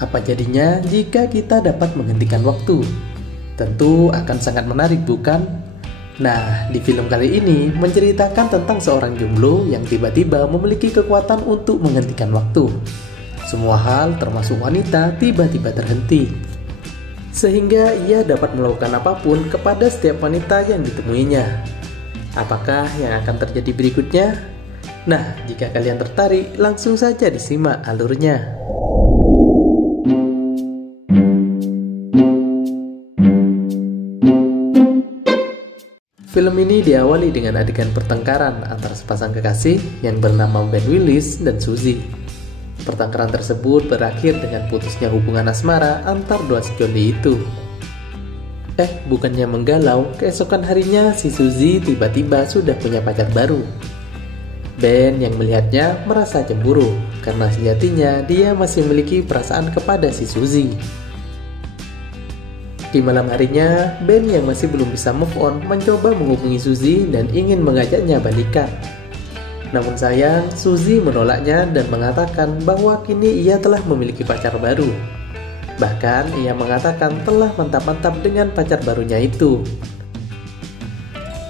Apa jadinya jika kita dapat menghentikan waktu? Tentu akan sangat menarik, bukan? Nah, di film kali ini menceritakan tentang seorang jomblo yang tiba-tiba memiliki kekuatan untuk menghentikan waktu. Semua hal termasuk wanita tiba-tiba terhenti, sehingga ia dapat melakukan apapun kepada setiap wanita yang ditemuinya. Apakah yang akan terjadi berikutnya? Nah, jika kalian tertarik, langsung saja disimak alurnya. Film ini diawali dengan adegan pertengkaran antara sepasang kekasih yang bernama Ben Willis dan Suzy. Pertengkaran tersebut berakhir dengan putusnya hubungan asmara antar dua sejoli itu. Bukannya menggalau, keesokan harinya si Suzy tiba-tiba sudah punya pacar baru. Ben yang melihatnya merasa cemburu karena sejatinya dia masih memiliki perasaan kepada si Suzy. Di malam harinya, Ben yang masih belum bisa move on mencoba menghubungi Suzy dan ingin mengajaknya balikan. Namun sayang, Suzy menolaknya dan mengatakan bahwa kini ia telah memiliki pacar baru. Bahkan ia mengatakan telah mantap-mantap dengan pacar barunya itu.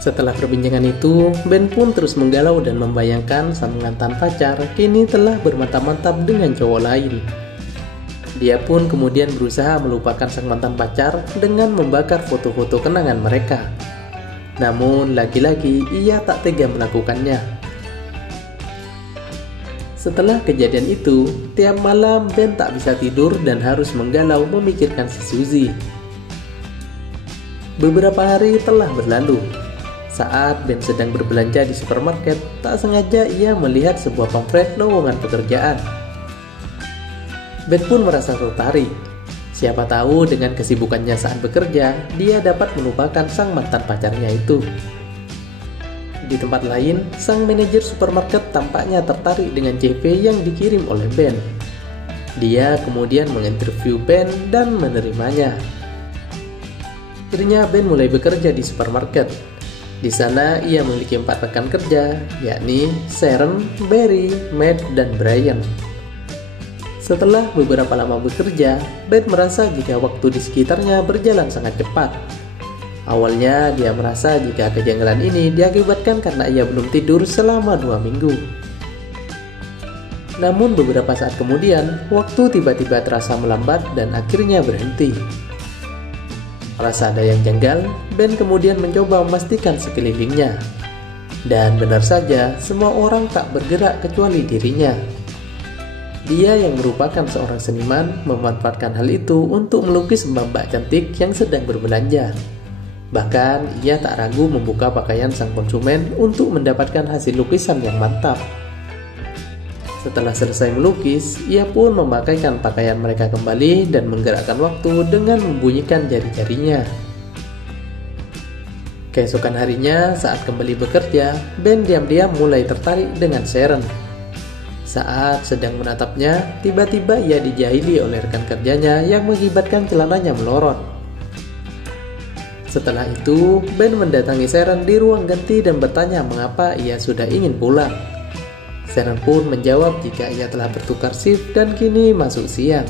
Setelah perbincangan itu, Ben pun terus menggalau dan membayangkan sang mantan pacar kini telah bermantap-mantap dengan cowok lain. Dia pun kemudian berusaha melupakan sang mantan pacar dengan membakar foto-foto kenangan mereka. Namun lagi-lagi ia tak tega melakukannya. Setelah kejadian itu, tiap malam Ben tak bisa tidur dan harus menggalau memikirkan si Suzy. Beberapa hari telah berlalu. Saat Ben sedang berbelanja di supermarket, tak sengaja ia melihat sebuah pamflet lowongan pekerjaan. Ben pun merasa tertarik. Siapa tahu dengan kesibukannya saat bekerja, dia dapat melupakan sang mantan pacarnya itu. Di tempat lain, sang manajer supermarket tampaknya tertarik dengan CV yang dikirim oleh Ben. Dia kemudian menginterview Ben dan menerimanya. Akhirnya Ben mulai bekerja di supermarket. Di sana ia memiliki 4 rekan kerja, yakni Sharon, Barry, Matt, dan Brian. Setelah beberapa lama bekerja, Ben merasa jika waktu di sekitarnya berjalan sangat cepat. Awalnya dia merasa jika kejanggalan ini diakibatkan karena ia belum tidur selama 2 minggu. Namun beberapa saat kemudian, waktu tiba-tiba terasa melambat dan akhirnya berhenti. Merasa ada yang janggal, Ben kemudian mencoba memastikan sekelilingnya. Dan benar saja, semua orang tak bergerak kecuali dirinya. Dia yang merupakan seorang seniman memanfaatkan hal itu untuk melukis mbak-mbak cantik yang sedang berbelanja. Bahkan ia tak ragu membuka pakaian sang konsumen untuk mendapatkan hasil lukisan yang mantap. Setelah selesai melukis, ia pun memakaikan pakaian mereka kembali dan menggerakkan waktu dengan membunyikan jari-jarinya. Keesokan harinya saat kembali bekerja, Ben diam-diam mulai tertarik dengan Sharon. Saat sedang menatapnya, tiba-tiba ia dijahili oleh rekan kerjanya yang mengakibatkan celananya melorot. Setelah itu, Ben mendatangi Sharon di ruang ganti dan bertanya mengapa ia sudah ingin pulang. Sharon pun menjawab jika ia telah bertukar shift dan kini masuk siang.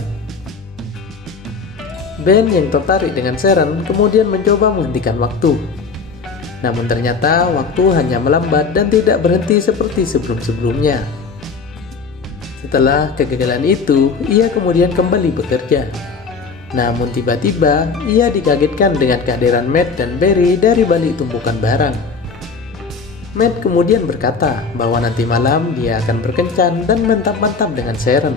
Ben yang tertarik dengan Sharon kemudian mencoba menghentikan waktu. Namun ternyata waktu hanya melambat dan tidak berhenti seperti sebelum-sebelumnya. Setelah kegagalan itu, ia kemudian kembali bekerja. Namun tiba-tiba, ia dikagetkan dengan kehadiran Matt dan Barry dari balik tumpukan barang. Matt kemudian berkata bahwa nanti malam dia akan berkencan dan mantap-mantap dengan Sharon.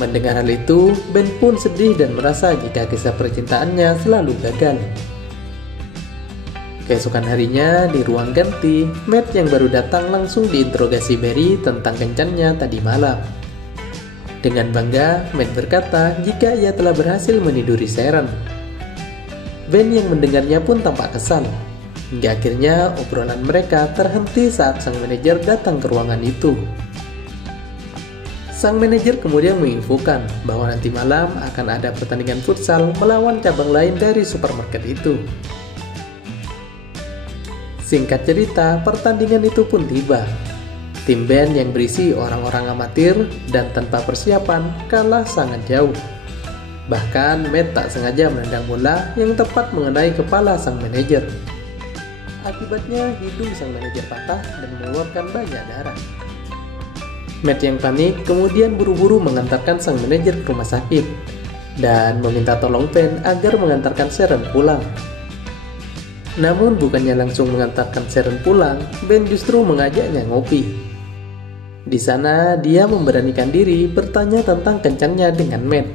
Mendengar hal itu, Ben pun sedih dan merasa jika kisah percintaannya selalu gagal. Keesokan harinya di ruang ganti, Matt yang baru datang langsung diinterogasi Barry tentang kencannya tadi malam. Dengan bangga, Matt berkata jika ia telah berhasil meniduri Sharon. Ben yang mendengarnya pun tampak kesal. Hingga akhirnya obrolan mereka terhenti saat sang manajer datang ke ruangan itu. Sang manajer kemudian menginfokan bahwa nanti malam akan ada pertandingan futsal melawan cabang lain dari supermarket itu. Singkat cerita, pertandingan itu pun tiba. Tim band yang berisi orang-orang amatir dan tanpa persiapan kalah sangat jauh. Bahkan Matt tak sengaja menendang bola yang tepat mengenai kepala sang manajer. Akibatnya hidung sang manajer patah dan mengeluarkan banyak darah. Matt yang panik kemudian buru-buru mengantarkan sang manajer ke rumah sakit dan meminta tolong Ben agar mengantarkan Sharon pulang. Namun bukannya langsung mengantarkan Sharon pulang, Ben justru mengajaknya ngopi. Di sana dia memberanikan diri bertanya tentang kencangnya dengan Matt.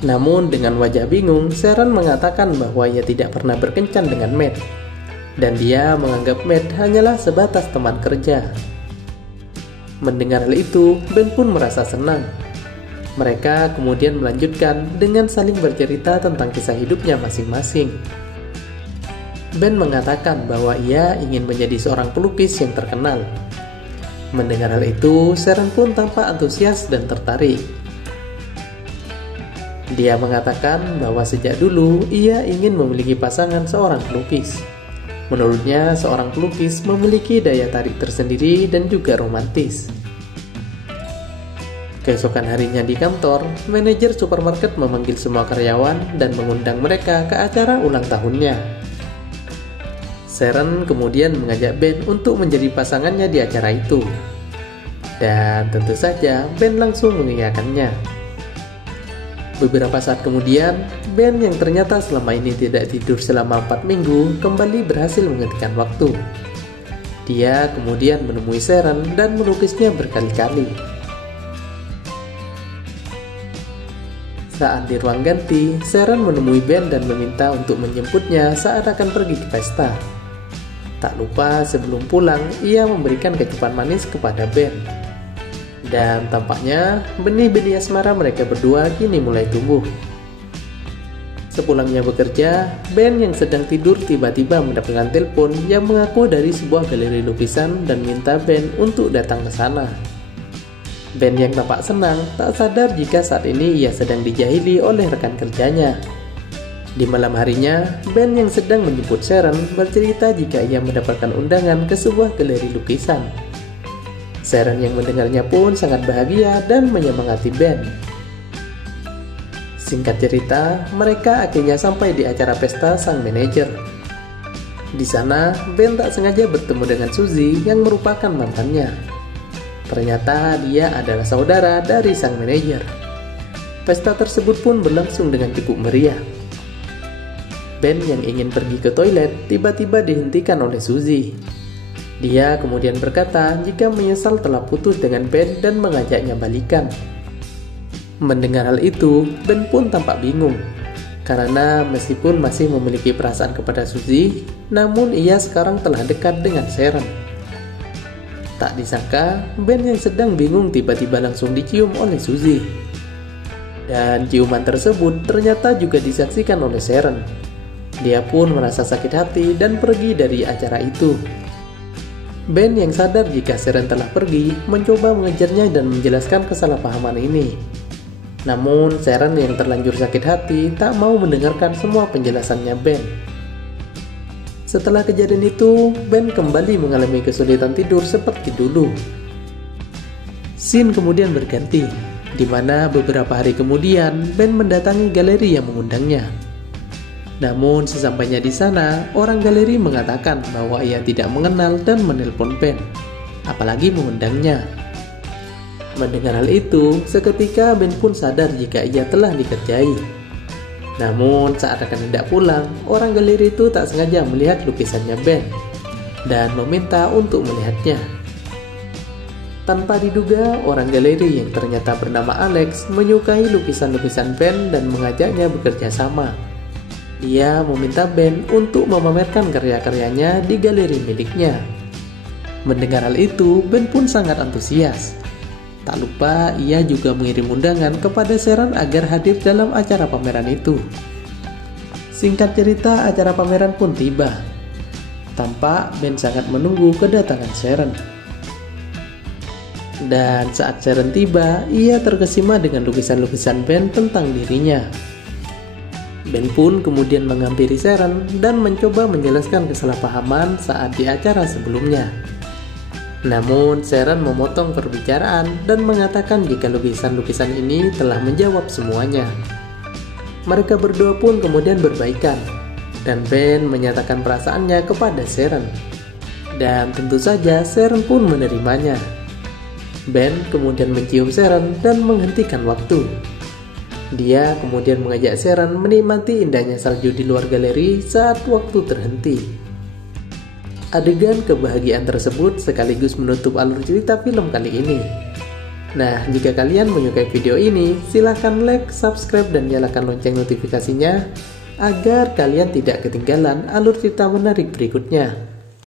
Namun dengan wajah bingung, Sharon mengatakan bahwa ia tidak pernah berkencan dengan Matt, dan dia menganggap Matt hanyalah sebatas teman kerja. Mendengar hal itu, Ben pun merasa senang. Mereka kemudian melanjutkan dengan saling bercerita tentang kisah hidupnya masing-masing. Ben mengatakan bahwa ia ingin menjadi seorang pelukis yang terkenal. Mendengar hal itu, Sharon pun tampak antusias dan tertarik. Dia mengatakan bahwa sejak dulu ia ingin memiliki pasangan seorang pelukis. Menurutnya, seorang pelukis memiliki daya tarik tersendiri dan juga romantis. Keesokan harinya di kantor, manajer supermarket memanggil semua karyawan dan mengundang mereka ke acara ulang tahunnya. Sharon kemudian mengajak Ben untuk menjadi pasangannya di acara itu. Dan tentu saja Ben langsung mengiyakannya. Beberapa saat kemudian, Ben yang ternyata selama ini tidak tidur selama 4 minggu kembali berhasil menghentikan waktu. Dia kemudian menemui Sharon dan melukisnya berkali-kali. Saat di ruang ganti, Sharon menemui Ben dan meminta untuk menjemputnya saat akan pergi ke pesta. Tak lupa sebelum pulang, ia memberikan kecupan manis kepada Ben. Dan tampaknya benih-benih asmara mereka berdua kini mulai tumbuh. Sepulangnya bekerja, Ben yang sedang tidur tiba-tiba mendapatkan telepon yang mengaku dari sebuah galeri lukisan dan minta Ben untuk datang ke sana. Ben yang tampak senang tak sadar jika saat ini ia sedang dijahili oleh rekan kerjanya. Di malam harinya, Ben yang sedang menjemput Sharon bercerita jika ia mendapatkan undangan ke sebuah galeri lukisan. Sharon yang mendengarnya pun sangat bahagia dan menyemangati Ben. Singkat cerita, mereka akhirnya sampai di acara pesta sang manajer. Di sana, Ben tak sengaja bertemu dengan Suzy yang merupakan mantannya. Ternyata dia adalah saudara dari sang manajer. Pesta tersebut pun berlangsung dengan cukup meriah. Ben yang ingin pergi ke toilet tiba-tiba dihentikan oleh Suzy. Dia kemudian berkata jika menyesal telah putus dengan Ben dan mengajaknya balikan. Mendengar hal itu, Ben pun tampak bingung. Karena meskipun masih memiliki perasaan kepada Suzy, namun ia sekarang telah dekat dengan Sharon. Tak disangka, Ben yang sedang bingung tiba-tiba langsung dicium oleh Suzy. Dan ciuman tersebut ternyata juga disaksikan oleh Sharon. Dia pun merasa sakit hati dan pergi dari acara itu. Ben yang sadar jika Sharon telah pergi, mencoba mengejarnya dan menjelaskan kesalahpahaman ini. Namun Sharon yang terlanjur sakit hati tak mau mendengarkan semua penjelasannya Ben. Setelah kejadian itu, Ben kembali mengalami kesulitan tidur seperti dulu. Scene kemudian berganti, di mana beberapa hari kemudian Ben mendatangi galeri yang mengundangnya. Namun sesampainya di sana, orang galeri mengatakan bahwa ia tidak mengenal dan menelpon Ben, apalagi mengundangnya. Mendengar hal itu, seketika Ben pun sadar jika ia telah dikerjai. Namun saat akan hendak pulang, orang galeri itu tak sengaja melihat lukisannya Ben dan meminta untuk melihatnya. Tanpa diduga, orang galeri yang ternyata bernama Alex menyukai lukisan-lukisan Ben dan mengajaknya bekerja sama. Dia meminta Ben untuk memamerkan karya-karyanya di galeri miliknya. Mendengar hal itu, Ben pun sangat antusias. Tak lupa, ia juga mengirim undangan kepada Sharon agar hadir dalam acara pameran itu. Singkat cerita, acara pameran pun tiba. Tampak Ben sangat menunggu kedatangan Sharon. Dan saat Sharon tiba, ia terkesima dengan lukisan-lukisan Ben tentang dirinya. Ben pun kemudian menghampiri Sharon dan mencoba menjelaskan kesalahpahaman saat di acara sebelumnya. Namun, Sharon memotong perbicaraan dan mengatakan jika lukisan-lukisan ini telah menjawab semuanya. Mereka berdua pun kemudian berbaikan, dan Ben menyatakan perasaannya kepada Sharon. Dan tentu saja Sharon pun menerimanya. Ben kemudian mencium Sharon dan menghentikan waktu. Dia kemudian mengajak Sharon menikmati indahnya salju di luar galeri saat waktu terhenti. Adegan kebahagiaan tersebut sekaligus menutup alur cerita film kali ini. Nah, jika kalian menyukai video ini, silahkan like, subscribe, dan nyalakan lonceng notifikasinya agar kalian tidak ketinggalan alur cerita menarik berikutnya.